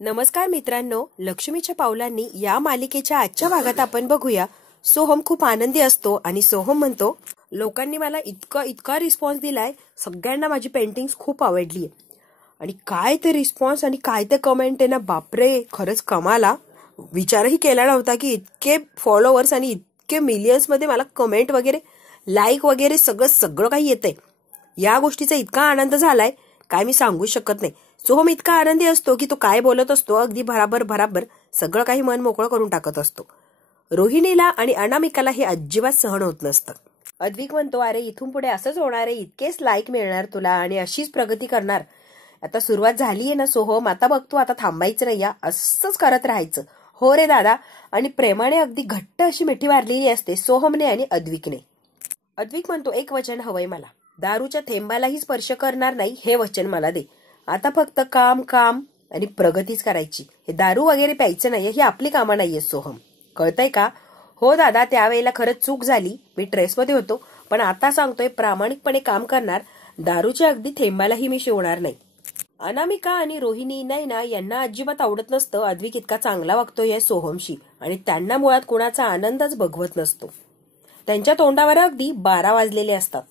नमस्कार मित्रांनो, लक्ष्मीच्या पावलांनी या मालिकेच्या आजच्या भागात आपण बघूया. सोहम खूप आनंदी असतो आणि सोहम म्हणतो, लोकांनी मला इतका रिस्पॉन्स दिलाय, सगळ्यांना माझी पेंटिंग्स खूप आवडली. आणि काय ते रिस्पॉन्स आणि काय ते कमेंट आहे ना, बापरे, खरंच कमाला. विचारही केला नव्हता की इतके फॉलोअर्स आणि इतके मिलियन्स मध्ये मला कमेंट वगैरे, लाईक वगैरे सगळं काही येतंय. या गोष्टीचा इतका आनंद झालाय काय मी सांगू शकत नाही. सोहम इतका आनंदी असतो की तो काय बोलत असतो अगदी भराभर सगळं काही मन मोकळं करून टाकत असतो. रोहिणीला आणि अनामिकाला हे अजिबात सहन होत नसतं. अद्विक म्हणतो, अरे इथून पुढे असंच होणार आहे, इतकेच लाईक मिळणार तुला आणि अशीच प्रगती करणार. आता सुरुवात झालीये ना सोहम, आता बघतो, आता थांबायचं नाही, असंच करत राहायचं. हो रे दादा. आणि प्रेमाने अगदी घट्ट अशी मिठी मारलेली असते सोहमने आणि अद्विकने. अद्विक म्हणतो, एक वचन हवंय मला, दारूच्या थेंबालाही स्पर्श करणार नाही हे वचन मला दे. आता फक्त काम आणि प्रगतीच करायची. हे दारू वगैरे प्यायचं नाहीये, ही आपली कामं नाहीये सोहम, कळतंय का? हो दादा, त्यावेळेला खरंच चूक झाली, मी ट्रेसमध्ये होतो, पण आता सांगतोय प्रामाणिकपणे काम करणार, दारूच्या अगदी थेंबालाही मी शिवणार नाही. अनामिका आणि रोहिणी नाही ना, यांना अजिबात आवडत नसतं अद्विक इतका चांगला वागतोय या सोहमशी, आणि त्यांना मुळात कोणाचा आनंदच बघवत नसतो. त्यांच्या तोंडावर अगदी 12 वाजलेले असतात.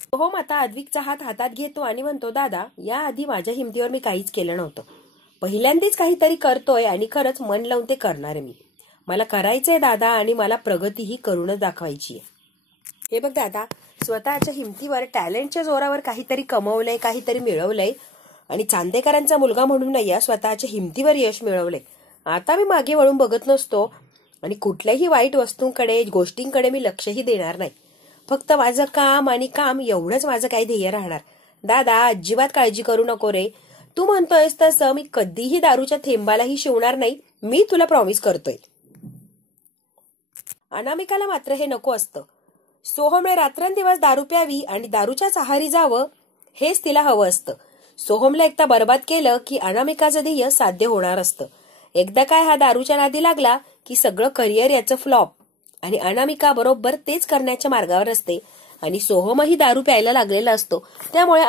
सोहम आता अद्विकचा हात हातात घेतो आणि म्हणतो, दादा, याआधी माझ्या हिमतीवर मी काहीच केलं नव्हतं, पहिल्यांदाच काहीतरी करतोय आणि खरंच मन लावून ते करणार आहे मी. मला करायचंय दादा, आणि मला प्रगतीही करूनच दाखवायची आहे. हे बघ दादा, स्वतःच्या हिमतीवर टॅलेंटच्या जोरावर काहीतरी कमवलंय, काहीतरी मिळवलंय, आणि चांदेकरांचा मुलगा म्हणून या स्वतःच्या हिमतीवर यश मिळवलंय. आता मी मागे वळून बघत नसतो आणि कुठल्याही वाईट वस्तूंकडे, गोष्टींकडे मी लक्षही देणार नाही. फक्त माझं काम आणि काम एवढंच माझं काही ध्येय राहणार. दादा, अजिबात काळजी करू नको रे, तू म्हणतोयस तसं मी कधीही दारूच्या थेंबालाही शिवणार नाही, मी तुला प्रॉमिस करतोय. अनामिकाला मात्र हे नको असतं. सोहमने रात्रंदिवस दारू प्यावी आणि दारूच्याच आहारी जावं, हेच तिला हवं असतं. सोहमला एकदा बर्बाद केलं की अनामिकाचं ध्येय साध्य होणार असतं. एकदा काय हा दारूच्या नादी लागला की सगळं करिअर याचं फ्लॉप, आणि अनामिका बरोबर तेच करण्याच्या मार्गावर असते, आणि सोहमही दारू प्यायला लागलेला असतो. त्यामुळे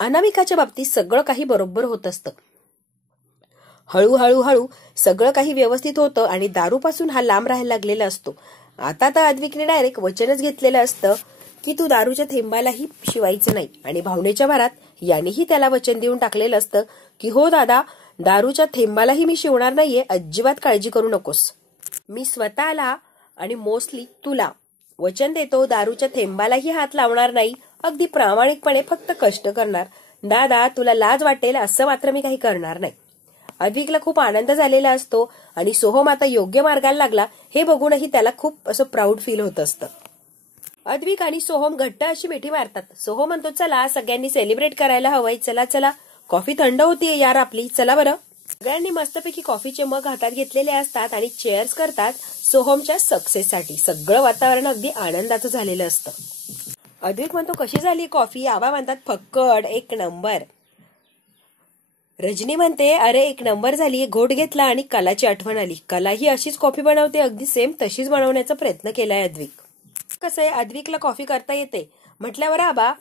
अनामिकाच्या बाबतीत सगळं काही बरोबर होत असतं. हळूहळू सगळं काही व्यवस्थित होतं आणि दारूपासून हा लांब राहायला लागलेला असतो. आता तर अद्विकने डायरेक्ट वचनच घेतलेलं असतं की तू दारूच्या थेंबालाही शिवायचं नाही, आणि भावनेच्या भरात यानेही त्याला वचन देऊन टाकलेलं असतं की हो दादा, दारूच्या थेंबालाही मी शिवणार नाहीये, अजिबात काळजी करू नकोस. मी स्वतःला आणि मोस्टली तुला वचन देतो, दारूच्या थेंबालाही हात लावणार नाही, अगदी प्रामाणिकपणे फक्त कष्ट करणार. दादा, तुला लाज वाटेल असं मात्र मी काही करणार नाही. अद्विकला खूप आनंद झालेला असतो आणि सोहम आता योग्य मार्गाला लागला हे बघूनही त्याला खूप असं प्राऊड फील होत असतं. अद्विक आणि सोहम घट्ट अशी मिठी मारतात. सोहम म्हणतो, चला सगळ्यांनी सेलिब्रेट करायला हवंय, चला कॉफी थंड होतीये यार आपली, चला बरं. सगळ्यांनी मस्तपैकी कॉफीचे मग हातात घेतलेले असतात आणि चेअर्स करतात सोहमच्या सक्सेससाठी. सगळं वातावरण अगदी आनंदाचं झालेलं असतं. अद्विक म्हणतो, कशी झाली कॉफी? आबा म्हणतात, फक्कड, एक नंबर. रजनी म्हणते, अरे एक नंबर झाली. घोट घेतला आणि कलाची आठवण आली. कला ही अशीच कॉफी बनवते, अगदी सेम तशीच बनवण्याचा प्रयत्न केलाय अद्विक. कसं आहे, अद्विकला कॉफी करता येते म्हटल्यावर आबा,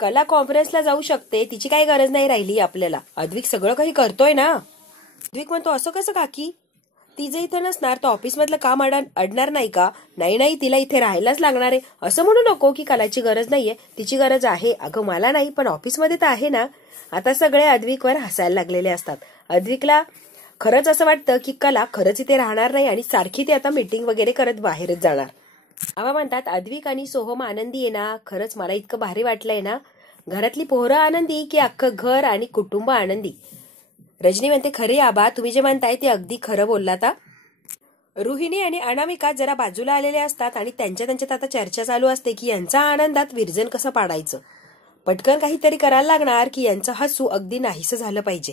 कला कॉन्फरन्सला जाऊ शकते, तिची काही गरज नाही राहिली आपल्याला. अद्विक सगळं काही करतोय ना. अद्विक म्हणतो, असं कसं काकी? ती जे इथे नसणार तर ऑफिस मधलं काम अडणार नाही का? नाही, तिला इथे राहायलाच लागणार आहे. असं म्हणू नको की कलाची गरज नाहीये, तिची गरज आहे. अगं मला नाही, पण ऑफिसमध्ये तर आहे ना. आता सगळे अद्विकवर हसायला लागलेले असतात. अद्विकला खरंच असं वाटतं की कला खरंच इथे राहणार नाही आणि सारखी ती आता मीटिंग वगैरे करत बाहेरच जाणार. आबा म्हणतात, अद्विक आणि सोहम आनंदी आहे ना? खरंच मला इतकं भारी वाटलंय ना. घरातली पोरं आनंदी की अख्खं घर आणि कुटुंब आनंदी? रजनी म्हणते, खरे आबा, तुम्ही जे म्हणताय ते अगदी खरं बोललात. रोहिणी आणि अनामिका जरा बाजूला आलेले असतात आणि त्यांच्यात आता चर्चा चालू असते की यांचा आनंदात विरजन कसं पाडायचं. पटकन काहीतरी करायला लागणार की यांचं हसू अगदी नाहीसं झालं पाहिजे.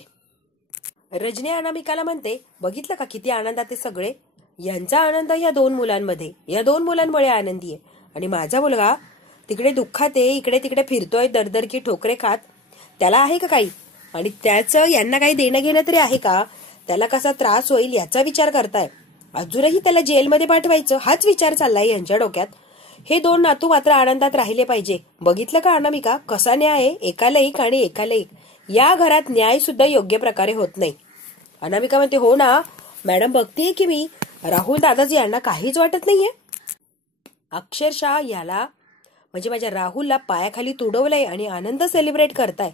रजनी अनामिकाला म्हणते, बघितलं का किती आनंदात ते सगळे? यांचा आनंद या 2 मुलांमध्ये, या 2 मुलांमुळे आनंदी आहे, आणि माझा मुलगा तिकडे दुःखात आहे, इकडे तिकडे फिरतोय दरदर की ठोकरे खात. त्याला आहे का काही? आणि त्याचं यांना काही देणं घेणं तरी आहे का? त्याला कसा त्रास होईल याचा विचार करताय. अजूनही त्याला जेलमध्ये पाठवायचं हाच विचार चाललाय यांच्या डोक्यात. हे 2 नातू मात्र आनंदात राहिले पाहिजे. बघितलं का अनामिका, कसा न्याय आहे? एकाला एक आणि एकाला एक. या घरात न्याय सुद्धा योग्य प्रकारे होत नाही. अनामिका म्हणते, हो ना मॅडम, बघतीये की मी, राहुल दादाजी यांना काहीच वाटत नाहीये. अक्षरशः याला म्हणजे माझ्या राहुलला पायाखाली तुडवलंय आणि आनंद सेलिब्रेट करताय.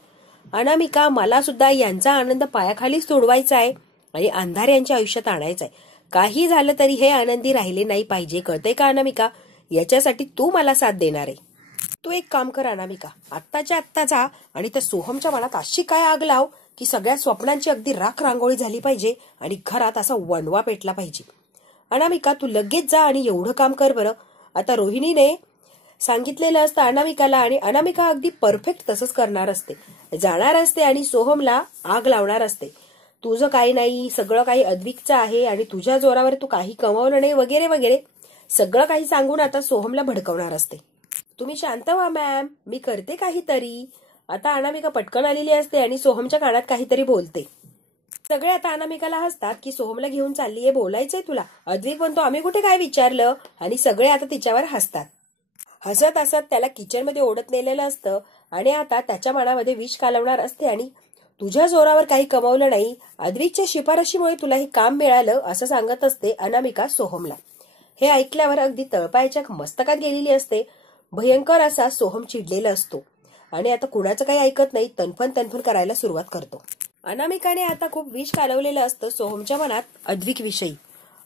अनामिका, मला सुद्धा यांचा आनंद पायाखालीच तुडवायचा आहे आणि अंधार यांच्या आयुष्यात आणायचा आहे. काही झालं तरी हे आनंदी राहिले नाही पाहिजे, कळतंय का अनामिका? याच्यासाठी तू मला साथ देणार आहे. तू एक काम कर अनामिका, आत्ताच्या आत्ता जा आणि त्या सोहमच्या मनात अशी काय आग लाव की सगळ्या स्वप्नांची अगदी राख रांगोळी झाली पाहिजे आणि घरात असा वणवा पेटला पाहिजे. अनामिका, तू लगेच जा आणि एवढं काम कर बरं. आता रोहिणीने सांगितलेलं असतं अनामिकाला आणि अनामिका अगदी परफेक्ट तसंच करणार असते. जाणार असते आणि सोहमला आग लावणार असते. तुझं काही नाही, सगळं काही अद्विकचं आहे आणि तुझ्या जोरावर तू काही कमावलं नाही वगैरे वगैरे सगळं काही सांगून आता सोहमला भडकवणार असते. तुम्ही शांत व्हा मॅम, मी करते काहीतरी. आता अनामिका पटकन आलेली असते आणि सोहमच्या कानात काहीतरी बोलते. सगळे आता अनामिकाला हसतात की सोहमला घेऊन चाललीये, बोलायचंय तुला. अद्विक म्हणतो, आम्ही कुठे काय विचारलं, आणि सगळे आता तिच्यावर हसतात. हसत हसत त्याला किचनमध्ये ओढत नेलेलं असतं आणि आता त्याच्या मनामध्ये विष कालवणार असते आणि तुझ्या जोरावर काही कमावलं नाही, अद्विकच्या शिफारशीमुळे तुला हे काम मिळालं असं सांगत असते अनामिका सोहमला. हे ऐकल्यावर अगदी तळपायाच्या मस्तकात गेलेली असते. भयंकर असा सोहम चिडलेला असतो आणि आता कुणाचं काही ऐकत नाही, तनफन तनफन करायला सुरुवात करतो. अनामिकाने आता खूप विष कालवलेलं असतं सोहमच्या मनात अद्विक विषयी.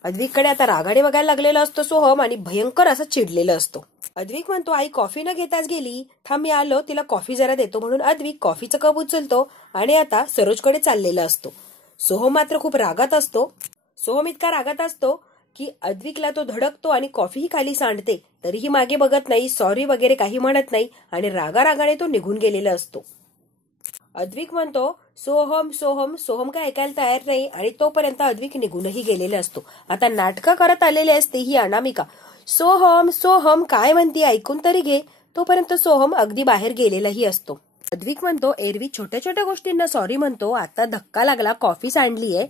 अद्विककडे आता रागाडे बघायला लागलेला असतो सोहम आणि भयंकर असं चिडलेलं असतो. अद्विक म्हणतो, आई कॉफी न घेताच गेली, थांब मी आलो, तिला कॉफी जरा देतो. म्हणून अद्विक कॉफीचं कप उचलतो आणि आता सरोजकडे चाललेला असतो. सोहम मात्र खूप रागात असतो. सोहम इतका रागात असतो की अद्विकला तो धडकतो आणि कॉफीही खाली सांडते, तरीही मागे बघत नाही, सॉरी वगैरे काही म्हणत नाही आणि रागारागाने तो निघून गेलेला असतो. अद्विक म्हणतो, सोहम सोहम. सोहम काय ऐकायला तयार नाही आणि तोपर्यंत अद्विक निघूनही गेलेला असतो. आता नाटकं करत आलेली असते ही अनामिका. सोहम सोहम काय म्हणते, ऐकून तरी घे. तोपर्यंत सोहम अगदी बाहेर गेलेलाही असतो. अद्विक म्हणतो, एरवी छोट्या छोट्या गोष्टींना सॉरी म्हणतो, आता धक्का लागला, कॉफी सांडलीये,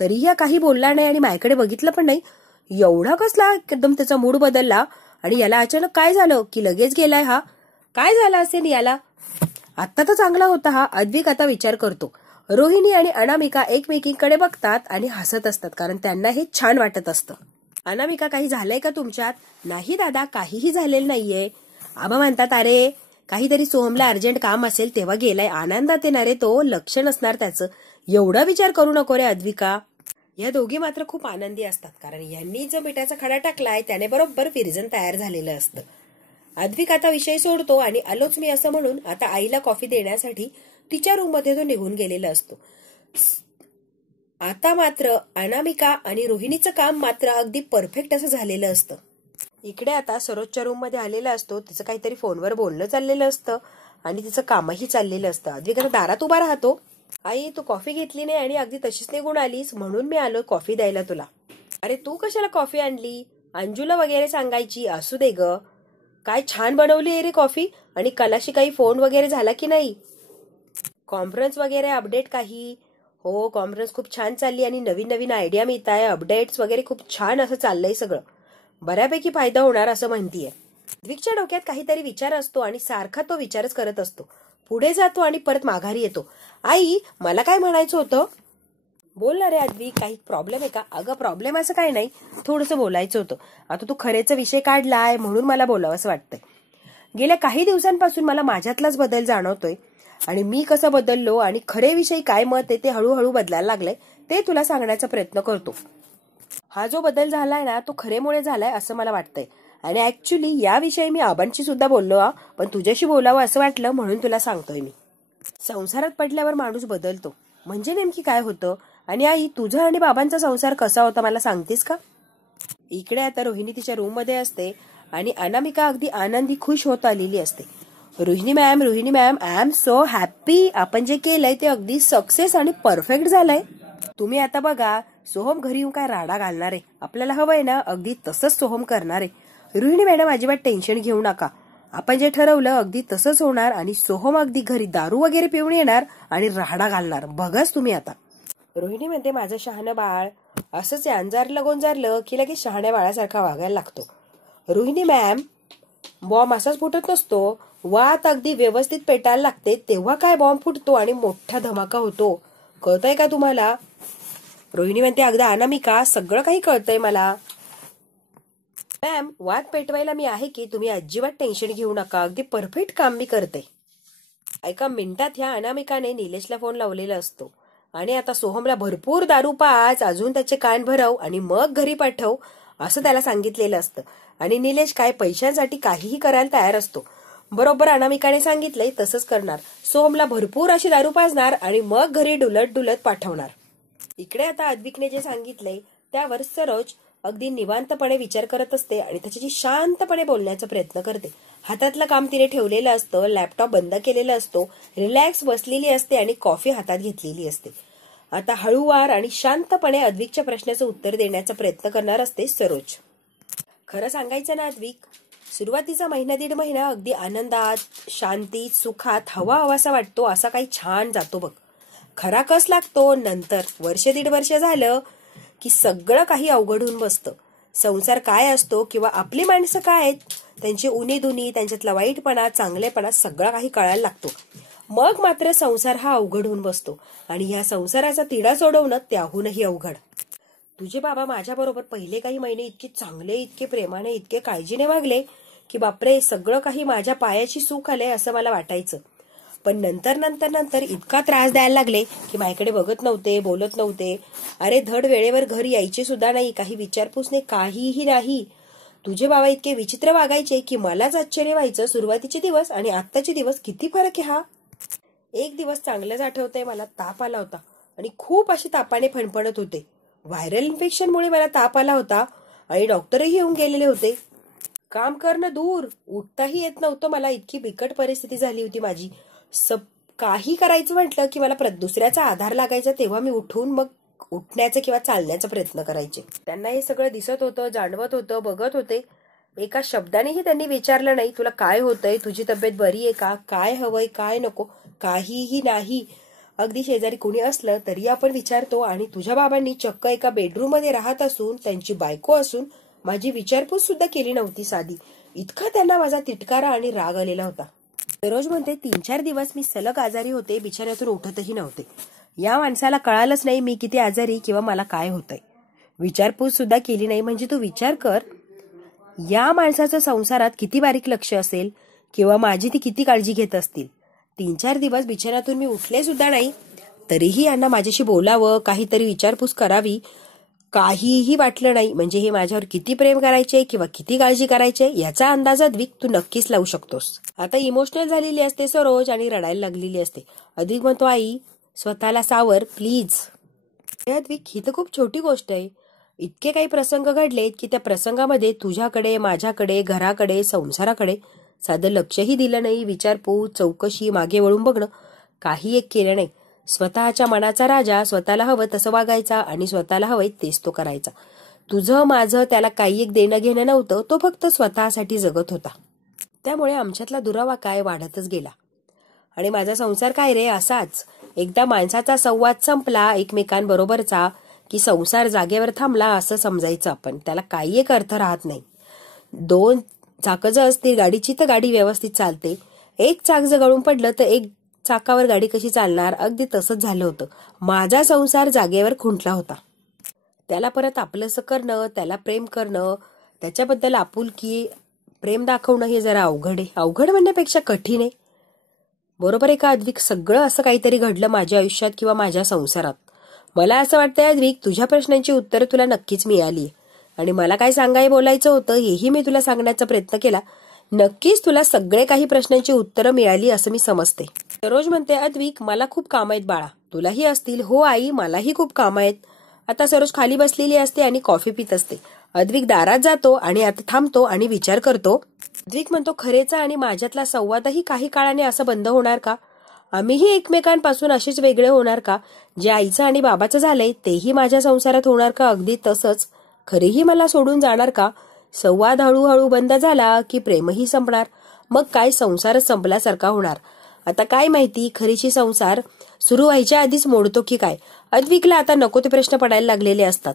तरीही हा काही बोलला नाही आणि माझ्याकडे बघितलं पण नाही. एवढा कसला एकदम त्याचा मूड बदलला आणि याला अचानक काय झालं की लगेच गेलाय हा? काय झालं असेल याला? आता तर चांगला होता हा. अद्विक आता विचार करतो. रोहिणी आणि अनामिका एकमेकींकडे बघतात आणि हसत असतात कारण त्यांना हे छान वाटत असतं. अनामिका, काही झालंय का तुमच्यात? नाही दादा, काहीही झालेलं नाहीये. आबा म्हणतात, अरे काहीतरी सोहमला अर्जंट काम असेल तेव्हा गेलाय. आनंदात येणार रे तो, लक्ष नसणार त्याचं. एवढा विचार करू नको रे अद्विका. या दोघी मात्र खूप आनंदी असतात कारण यांनी जो मिठाचा खडा टाकलाय त्याने बरोबर विरजन तयार झालेलं असतं. अद्विक आता विषय सोडतो आणि आलोच मी असं म्हणून आता आईला कॉफी देण्यासाठी तिच्या रूम मध्ये तो निघून गेलेला असतो. आता मात्र अनामिका आणि रोहिणीचं काम मात्र अगदी परफेक्ट असं झालेलं असतं. इकडे आता सरोजच्या रूम मध्ये आलेला असतो. तिचं काहीतरी फोनवर बोलणं चाललेलं असतं आणि तिचं कामही चाललेलं असतं. अद्विक आता दारात उभा राहतो. आई, तू कॉफी घेतली नाही आणि अगदी तशीच निघून आलीस, म्हणून मी आलो कॉफी द्यायला तुला. अरे तू कशाला कॉफी आणली? अंजूला वगैरे सांगायची. असू दे ग, काय छान बनवली आहे रे कॉफी. आणि कलाशी काही फोन वगैरे झाला की नाही? कॉन्फरन्स वगैरे अपडेट काही? हो, कॉन्फरन्स खूप छान चालली आणि नवीन नवीन आयडिया मिळत आहे, अपडेट्स वगैरे खूप छान असं चाललंय सगळं. बऱ्यापैकी फायदा होणार असं म्हणतीये. अद्विकच्या डोक्यात काहीतरी विचार असतो आणि सारखा तो विचारच करत असतो. पुढे जातो आणि परत माघारी येतो. आई, मला काय म्हणायचं होतं? बोल ना रे अद्विक, काही प्रॉब्लेम आहे का? अगं प्रॉब्लेम असं काही नाही, थोडंसं बोलायचं होतं. आता तू खरेचा विषय काढलाय म्हणून मला बोलावं असं वाटतंय. गेल्या काही दिवसांपासून मला माझ्यातलाच बदल जाणवतोय आणि मी कसं बदललो आणि खरे विषयी काय मत आहे ते हळूहळू बदलायला लागलंय, ते तुला सांगण्याचा प्रयत्न करतो. हा जो बदल झालाय ना तो खरेमुळे झालाय असं मला वाटतंय आणि ऍक्च्युली याविषयी मी आबांशी सुद्धा बोललो, पण तुझ्याशी बोलावं असं वाटलं म्हणून तुला सांगतोय मी. संसारात पडल्यावर माणूस बदलतो म्हणजे नेमकी काय होतं? आणि आई, तुझा आणि बाबांचा संसार कसा होता मला सांगतेस का? इकडे आता रोहिणी तिच्या रूम मध्ये असते आणि अनामिका अगदी आनंदी खुश होत आलेली असते. Rohini ma'am, I am so happy. आपण जे केलंय ते अगदी सक्सेस आणि परफेक्ट झालंय. तुम्ही आता बघा, सोहम घरी येऊन काय राडा घालणार आहे, आपल्याला हवंय ना अगदी तसंच सोहम करणार आहे. रोहिणी मॅडम, अजिबात टेन्शन घेऊ नका. आपण जे ठरवलं अगदी तसंच होणार आणि सोहम अगदी घरी दारू वगैरे पिऊन येणार आणि राडा घालणार, बघाच तुम्ही आता. रोहिणी म्हणते, माझं शहाणं बाळ असंच अंजारलं गोंजारलं की लगेच शहाण्या बाळासारखा वागायला लागतो. रोहिणी मॅम, बॉम्ब असाच फुटत नसतो, वात अगदी व्यवस्थित पेटायला लागते तेव्हा काय बॉम्ब फुटतो आणि मोठा धमाका होतो, कळतंय का तुम्हाला? रोहिणी म्हणते, अगदी अनामिका, सगळं काही कळतंय मला. मॅम, वाद पेटवायला मी आहे की, तुम्ही अजिबात टेन्शन घेऊ नका, अगदी परफेक्ट काम मी करते. एका मिनिटात ह्या अनामिकाने निलेशला फोन लावलेला असतो आणि आता सोहमला भरपूर दारू पाच, अजून त्याचे कान भरव आणि मग घरी पाठव असं त्याला सांगितलेलं असतं. आणि निलेश काय पैशांसाठी काहीही करायला तयार असतो. बरोबर अनामिकाने सांगितलंय तसंच करणार. सोहमला भरपूर अशी दारू पाजणार आणि मग घरी डुलत डुलत पाठवणार. इकडे आता अद्विकने जे सांगितलंय त्यावर सरोज अगदी निवांतपणे विचार करत असते आणि त्याच्याशी शांतपणे बोलण्याचा प्रयत्न करते. हातातलं काम तिने ठेवलेलं असतं, लॅपटॉप बंद केलेला असतो, रिलॅक्स बसलेली असते आणि कॉफी हातात घेतलेली असते. आता हळूवार आणि शांतपणे अद्विकच्या प्रश्नाचं उत्तर देण्याचा प्रयत्न करणार असते सरोज. खरं सांगायचं ना अद्विक, सुरुवातीचा महिना दीड महिना अगदी आनंदात, शांतीत, सुखात हवा हवासा वाटतो, असा काही छान जातो बघ. खरा कस लागतो नंतर. वर्ष दीड वर्ष झालं की सगळं काही अवघड होऊन बसतं. संसार काय असतो किंवा आपली माणसं काय आहेत, त्यांची उनी दुनी, त्यांच्यातला वाईटपणा, चांगलेपणा सगळं काही कळायला लागतो. मग मात्र संसार हा अवघड होऊन बसतो आणि ह्या संसाराचा तिढा सोडवणं त्याहूनही अवघड. तुझे बाबा माझ्या बरोबर पहिले काही महिने इतके चांगले, इतके प्रेमाने, इतके काळजीने वागले की बापरे, सगळं काही माझ्या पायाची सूख आले असं मला वाटायचं. पण नंतर नंतर नंतर इतका त्रास द्यायला लागले की माझ्याकडे बघत नव्हते, बोलत नव्हते. अरे धड वेळेवर घरी यायचे सुद्धा नाही, काही विचारपूस नाही, काहीही नाही. तुझे बाबा इतके विचित्र वागायचे की मलाच आश्चर्य व्हायचं. सुरुवातीचे दिवस आणि आत्ताचे दिवस किती फरक आहे हा. एक दिवस चांगलंच आठवतंय मला, ताप आला होता आणि खूप अशी तापाने फणफणत होते. व्हायरल इन्फेक्शनमुळे मला ताप आला होता आणि डॉक्टरही येऊन गेलेले होते. काम करणं दूर, उठताही येत नव्हतं मला, इतकी बिकट परिस्थिती झाली होती माझी. काही करायचं म्हटलं की मला दुसऱ्याचा आधार लागायचा, तेव्हा मी उठून मग उठण्याचा किंवा चालण्याचा प्रयत्न करायचे. त्यांना हे सगळं दिसत होतं, जाणवत होतं, बघत होते. एका शब्दानेही त्यांनी विचारलं नाही, तुला काय होतंय, तुझी तब्येत बरी आहे का, काय हवंय, काय नको, काहीही नाही. अगदी शेजारी कोणी असलं तरी आपण विचारतो आणि तुझ्या बाबांनी चक्क एका बेडरूम मध्ये राहत असून, त्यांची बायको असून माझी विचारपूस सुद्धा केली नव्हती साधी. इतका त्यांना माझा तिटकारा आणि राग आलेला होता. सरोज म्हणते, 3-4 दिवस मी सलग आजारी होते, बिछाण्यातून उठतही नव्हते. या माणसाला कळालंच नाही मी किती आजारी किंवा मला काय होतंय. विचारपूस सुद्धा केली नाही. म्हणजे तू विचार कर, या माणसाचं संसारात किती बारीक लक्ष असेल किंवा माझी ती किती काळजी घेत असतील. 3-4 दिवस बिछाण्यातून मी उठले सुद्धा नाही, तरीही यांना माझ्याशी बोलावं, काहीतरी विचारपूस करावी, काहीही वाटलं नाही. म्हणजे हे माझ्यावर किती प्रेम करायचे किंवा किती काळजी करायचे याचा अंदाज अद्विक तू नक्कीच लावू शकतोस. आता इमोशनल झालेली असते सरोज आणि रडायला लागलेली असते. अद्विक म्हणतो, आई स्वतःला सावर प्लीज. अद्विक, ही तर खूप छोटी गोष्ट आहे. इतके काही प्रसंग घडलेत की त्या प्रसंगामध्ये तुझ्याकडे, माझ्याकडे, घराकडे, संसाराकडे साधं लक्षही दिलं नाही. विचारपूस, चौकशी, मागे वळून बघणं काही एक केलं नाही. स्वतःच्या मनाचा राजा, स्वतःला हवं तसं वागायचा आणि स्वतःला हवंय तेच तो करायचा. तुझं माझं त्याला काही एक देणं घेणं नव्हतं, तो फक्त स्वतःसाठी जगत होता. त्यामुळे आमच्यातला दुरावा काय वाढतच गेला. आणि माझा संसार काय रे असाच. एकदा माणसाचा संवाद संपला एकमेकांबरोबरचा की संसार जागेवर थांबला असं समजायचं आपण. त्याला काही एक अर्थ राहत नाही. 2 चाकं जर असतील गाडीची तर गाडी व्यवस्थित चालते. एक चाक जर गळून पडलं तर एक चाकावर गाडी कशी चालणार. अगदी तसंच झालं होतं. माझा संसार जागेवर खुंटला होता. त्याला परत आपलंसं करणं, त्याला प्रेम करणं, त्याच्याबद्दल आपुलकी, प्रेम दाखवणं हे जरा अवघड आहे. अवघड म्हणण्यापेक्षा कठीण आहे. बरोबर आहे का अद्विक? सगळं असं काहीतरी घडलं माझ्या आयुष्यात किंवा माझ्या संसारात. मला असं वाटतंय अद्विक, तुझ्या प्रश्नांची उत्तरं तुला नक्कीच मिळाली आणि मला काय सांगाय बोलायचं होतं हेही मी तुला सांगण्याचा प्रयत्न केला. नक्कीच तुला सगळे काही प्रश्नांची उत्तरं मिळाली असं मी समजते. सरोज म्हणते, अद्विक मला खूप काम आहेत बाळा, तुलाही असतील. हो आई, मलाही खूप काम आहेत. आता सरोज खाली बसलेली असते आणि कॉफी पित असते. अद्विक दारात जातो आणि आता थांबतो आणि विचार करतो. अद्विक म्हणतो, खरेचा आणि माझ्यातला संवादही काही काळाने असं बंद होणार का? आम्हीही एकमेकांपासून असेच वेगळे होणार का? जे आईचं आणि बाबाचं झालंय तेही माझ्या संसारात होणार का? अगदी तसंच खरेही मला सोडून जाणार का? संवाद हळूहळू बंद झाला की प्रेमही संपणार. मग काय संसारच संपल्यासारखा होणार. आता काय माहिती खरीची संसार सुरू व्हायच्या आधीच मोडतो की काय. अद्विकला आता नको ते प्रश्न पडायला लागलेले असतात.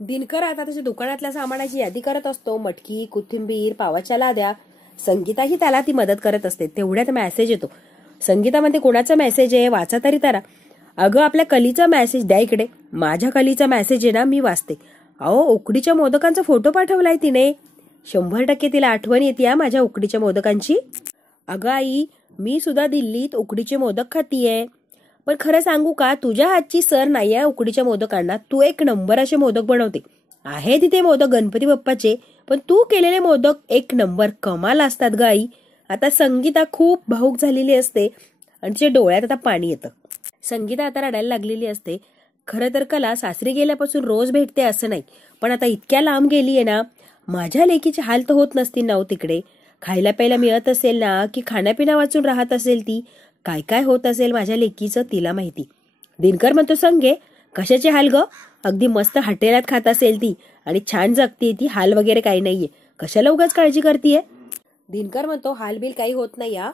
दिनकर आता त्याच्या दुकानातल्या सामानाची यादी करत असतो. मटकी, कोथिंबीर, पावाच्या लाद्या. संगीताही त्याला ती मदत करत असते. तेवढ्यात मेसेज येतो. संगीतामध्ये कोणाचा मेसेज आहे वाचा तरी तारा. अगं आपल्या कलीचा मेसेज द्या इकडे. माझ्या कलीचा मेसेज आहे ना, मी वाचते. अहो उकडीच्या मोदकांचा फोटो पाठवलाय तिने. 100% तिला आठवण येते माझ्या उकडीच्या मोदकांची. अगं आई, मी सुद्धा दिल्लीत उकडीचे मोदक खातीये. पण खरं सांगू का, तुझ्या हातची सर नाहीये उकडीच्या मोदकांना. तू एक नंबर असे मोदक बनवते. आहे तिथे मोदक गणपती बाप्पाचे, पण तू केलेले मोदक एक नंबर कमाल असतात ग आई. आता संगीता खूप भावूक झालेली असते आणि तिच्या डोळ्यात आता पाणी येतं. संगीता आता रडायला लागलेली असते. खरं तर कला सासरी गेल्यापासून रोज भेटते असं नाही, पण आता इतक्या लांब गेलीये ना. माझ्या लेकीचे हाल तर होत नसतील ना तिकडे. खायला प्यायला मिळत असेल ना, की खाण्यापिण्या वाचून राहत असेल ती. काय काय होत असेल माझ्या लेकीचं तिला माहिती. दिनकर म्हणतो, संगे कशाचे हाल ग? अगदी मस्त हॉटेलात खात असेल ती आणि छान जगतीये ती. हाल वगैरे काही नाहीये. कशाला उगाच काळजी करतीये? दिनकर म्हणतो, हाल बिल काही होत नाही या.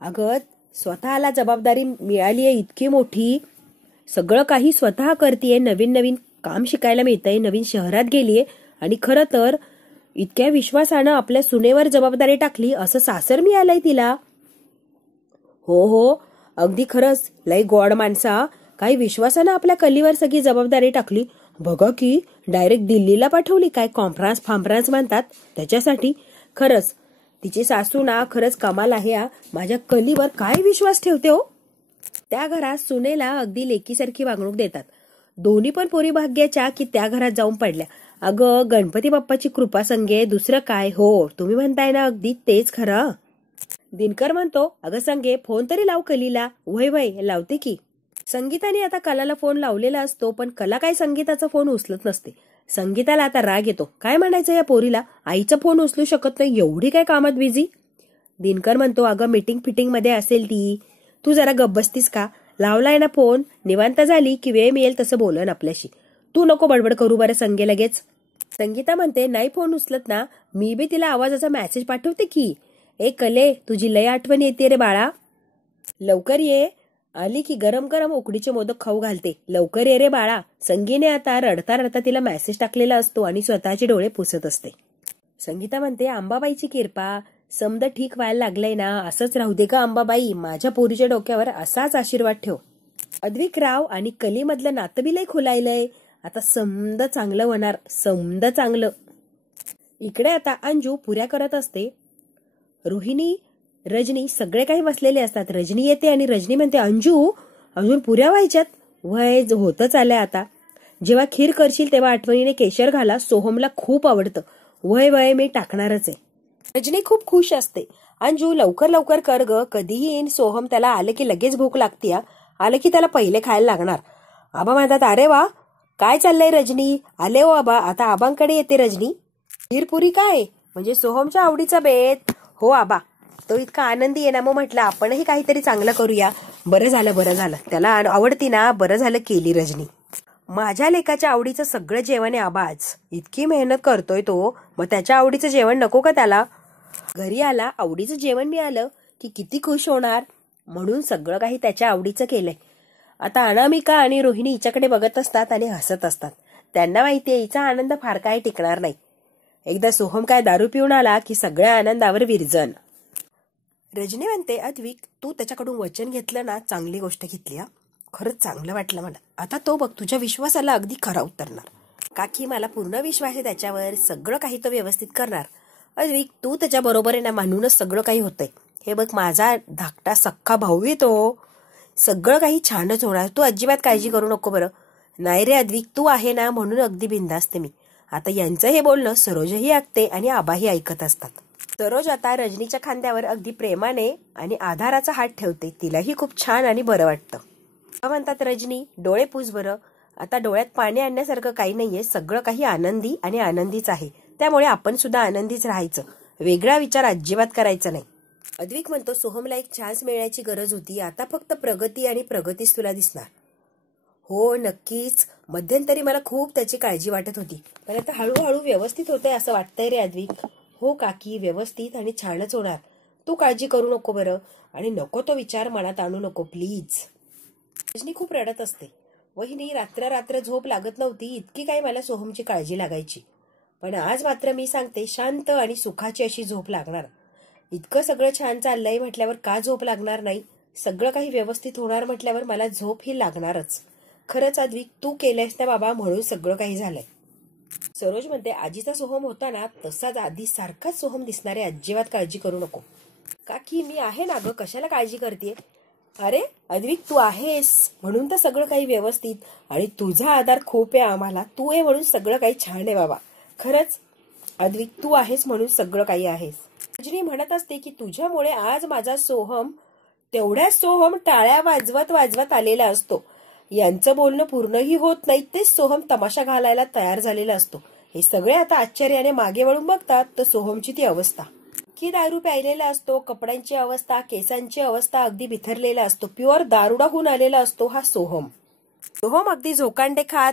अगं स्वतःला जबाबदारी मिळालीये इतकी मोठी. सगळं काही स्वतः करतीये. नवीन नवीन काम शिकायला मिळतंय. नवीन शहरात गेलीये आणि खरं तर इतक्या विश्वासानं आपल्या सुनेवर जबाबदारी टाकली असं सासर मिळालंय तिला. हो हो, अगदी खरंच. लय गॉड माणसा. काही विश्वासानं आपल्या कलीवर सगळी जबाबदारी टाकली. बघा की डायरेक्ट दिल्लीला पाठवली. काय कॉन्फरन्स फांफरन्स म्हणतात त्याच्यासाठी. खरंच तिची सासू ना खरंच कमाल आहे. माझ्या कलीवर काय विश्वास ठेवते हो. त्या घरात सुनेला अगदी लेकीसारखी वागणूक देतात. दोन्ही पण पोरी भाग्याच्या की त्या घरात जाऊन पडल्या. अगं गणपती बाप्पाची कृपा संगे, दुसरं काय. हो तुम्ही म्हणताय ना अगदी तेच खरं. दिनकर म्हणतो, अगं संगे फोन तरी लाव कलीला. वय वय लावते की. संगीताने आता कलाला फोन लावलेला असतो, पण कला काय संगीताचा फोन उचलत नसते. संगीताला आता राग येतो. काय म्हणायचं या पोरीला, आईचा फोन उचलू शकत नाही, एवढी काय कामात बिझी. दिनकर म्हणतो, अगं मीटिंग फिटिंग मध्ये असेल ती. तू जरा गप्प बसतीस का? लावलाय ना फोन, निवांत झाली की वेळ मिळेल तसं बोलन आपल्याशी. तू नको बडबड करू बरं संगे लगेच. संगीता म्हणते, नाही फोन उचलत ना, मी बी तिला आवाजाचा मेसेज पाठवते की. ए कले, तुझी लय आठवण येते रे बाळा. लवकर ये. आली की गरम गरम उकडीचे मोदक खाऊ घालते. लवकर ये रे बाळा. संगीने आता रडता रडता तिला मेसेज टाकलेला असतो आणि स्वतःचे डोळे पुसत असते. संगीता म्हणते, अंबाबाईची कृपा, समद ठीक व्हायला लागलंय ना, असंच राहू दे का अंबाबाई. माझ्या पोरीच्या डोक्यावर असाच आशीर्वाद ठेव. अद्विकराव आणि कलीमधलं नातं बी लय खुलायलंय. आता समद चांगलं होणार, समद चांगलं. इकडे आता अंजू पुऱ्या करत असते. रोहिणी, रजनी सगळे काही बसलेले असतात. रजनी येते आणि रजनी म्हणते, अंजू अजून पुऱ्या व्हायच्यात. वय होतच आलंय आता. जेव्हा खीर करशील तेव्हा आठवणीने केशर घाला, सोहमला खूप आवडतं. वय वय मी टाकणारच आहे. रजनी खूप खुश असते. अंजू लवकर लवकर कर ग, कधीही येईन सोहम. त्याला आलं की लगेच भूक लागते. आलं की त्याला पहिले खायला लागणार. आबा म्हणतात, अरे वा काय चाललंय रजनी. आले हो आबा. आता आबांकडे येते रजनी. खीरपुरी काय म्हणजे सोहमच्या आवडीचा बेत. हो आबा, तो इतका आनंदी आहे ना, मग म्हटलं आपणही काहीतरी चांगलं करूया. बरं झालं बरं झालं, त्याला आवडती ना, बरं झालं केली रजनी. माझ्या लेकाच्या आवडीचं सगळं जेवण आहे आबा आज. इतकी मेहनत करतोय तो, मग त्याच्या आवडीचं जेवण नको का त्याला. घरी आला आवडीचं जेवण मिळालं की किती खुश होणार. म्हणून सगळं काही त्याच्या आवडीचं केलंय. आता अनामिका आणि रोहिणी हिच्याकडे बघत असतात आणि हसत असतात. त्यांना माहितीये हिचा आनंद फार काय टिकणार नाही. एकदा सोहम काय दारू पिऊन आला की सगळ्या आनंदावर विरजन. रजनी म्हणते, अद्विक तू त्याच्याकडून वचन घेतलं ना, चांगली गोष्ट घेतली. खरंच चांगलं वाटलं मला. आता तो बघ तुझ्या विश्वासाला अगदी खरा उतरणार. काकी मला पूर्ण विश्वास आहे त्याच्यावर, सगळं काही तो व्यवस्थित करणार. अद्विक तू त्याच्या बरोबर आहे ना, म्हणूनच सगळं काही होतंय. हे बघ माझा धाकटा सख्खा भाऊ आहे तो. सगळं काही छानच होणार. तू अजिबात काळजी करू नको बरं. नाही रे अद्विक, तू आहे ना म्हणून अगदी बिंदास्ते मी. आता यांचं हे बोलणं सरोजही ऐकते आणि आबाही ऐकत असतात. सरोज आता रजनीच्या खांद्यावर अगदी प्रेमाने आणि आधाराचा हात ठेवते. तिलाही खूप छान आणि बरं वाटतं. म्हणतात, रजनी डोळे पुस बरं. आता डोळ्यात पाणी आणण्यासारखं काही नाहीये. सगळं काही आनंदी आणि आनंदीच आहे. त्यामुळे आपण सुद्धा आनंदीच राहायचं. वेगळा विचार अजिबात करायचा नाही. अद्विक म्हणतो, सोहमला एक चान्स मिळण्याची गरज होती. आता फक्त प्रगती आणि प्रगतीच तुला दिसणार. हो नक्कीच. मध्यंतरी मला खूप त्याची काळजी वाटत होती, पण आता हळूहळू व्यवस्थित होते असं वाटतंय रे अद्विक. हो काकी, व्यवस्थित आणि छानच होणार. तू काळजी करू नको बरं. आणि नको तो विचार मनात आणू नको प्लीज. रजनी खूप रडत असते. वहिनी रात्र रात्र झोप लागत नव्हती. इतकी काही मला सोहमची काळजी लागायची. पण आज मात्र मी सांगते, शांत आणि सुखाची अशी झोप लागणार. इतकं सगळं छान चाललंय म्हटल्यावर का झोप लागणार नाही. सगळं काही व्यवस्थित होणार म्हटल्यावर मला झोप ही लागणारच. खरंच अद्विक, तू केलंयस ना बाबा, म्हणून सगळं काही झालंय. सरोज म्हणते, आजीचा सोहम होता ना तसाच आधी सारखाच सोहम दिसणारे, अजिबात काळजी करू नको. काकी मी आहे ना ग, कशाला काळजी करतेय. अरे अद्विक, तू आहेस म्हणून तर सगळं काही व्यवस्थित, आणि तुझा आधार खूप आहे आम्हाला. तू आहे म्हणून सगळं काही छान आहे बाबा. खरंच अद्विक, तू आहेस म्हणून सगळं काही आहेस. रजनी म्हणत असते की तुझ्यामुळे आज माझा सोहम, तेवढ्याच सोहम टाळ्या वाजवत वाजवत आलेला असतो. यांचं बोलणं पूर्णही होत नाही, तेच सोहम तमाशा घालायला तयार झालेला असतो. हे सगळे आता आश्चर्याने मागे वळून बघतात तर सोहमची ती अवस्था की दारू प्यायलेला असतो, कपड्यांची अवस्था, केसांची अवस्था अगदी बिथरलेला असतो. प्युअर दारुडा होऊन आलेला असतो हा सोहम. सोहम अगदी झोकांडे खात,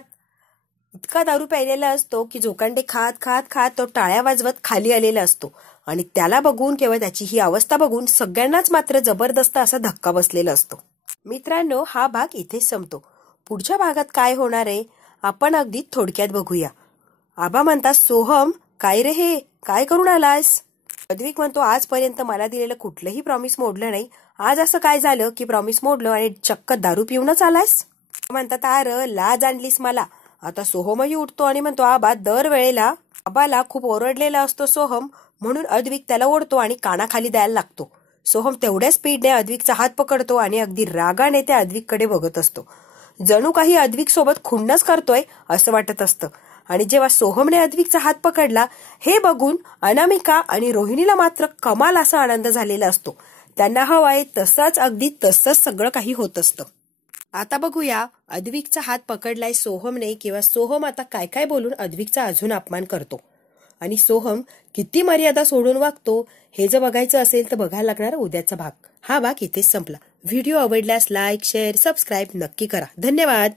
इतका दारू प्यायलेला असतो की झोकांडे खात खात खात तो टाळ्या वाजवत खाली आलेला असतो. आणि त्याला बघून किंवा त्याची ही अवस्था बघून सगळ्यांनाच मात्र जबरदस्त असा धक्का बसलेला असतो. मित्रांनो, हा भाग इथेच संपतो. पुढच्या भागात काय होणार आहे आपण अगदी थोडक्यात बघूया. आबा म्हणतात, सोहम काय रे हे, काय करून आलास. अद्विक म्हणतो, आजपर्यंत मला दिलेलं कुठलंही प्रॉमिस मोडलं नाही, आज असं काय झालं की प्रॉमिस मोडलं आणि चक्क दारू पिऊनच आलास. म्हणतात, अरे लाज आणलीस मला. आता सोहमही उठतो आणि म्हणतो, आबा दरवेळेला आबाला खूप ओरडलेला असतो सोहम, म्हणून अद्विक त्याला ओढतो आणि कानाखाली द्यायला लागतो. सोहम तेवढ्या स्पीडने अद्विकचा हात पकडतो आणि अगदी रागाने त्या अद्विककडे बघत असतो. जणू काही अद्विक सोबत खुन्नस करतोय असं वाटत असतं. आणि जेव्हा सोहमने अद्विकचा हात पकडला हे बघून अनामिका आणि रोहिणीला मात्र कमाल असा आनंद झालेला असतो. त्यांना हवाय तसंच, अगदी तसंच सगळं काही होत असतं. आता बघूया अद्विकचा हात पकडलाय सोहमने, किंवा सोहम आता काय काय बोलून अद्विकचा अजून अपमान करतो आणि सोहम किती मर्यादा सोडून वागतो. हे जर बघायचं असेल तर बघायला लागणार उद्याचा भाग. हा भाग इथेच संपला. व्हिडिओ आवडल्यास लाईक, शेअर, सबस्क्राईब नक्की करा. धन्यवाद.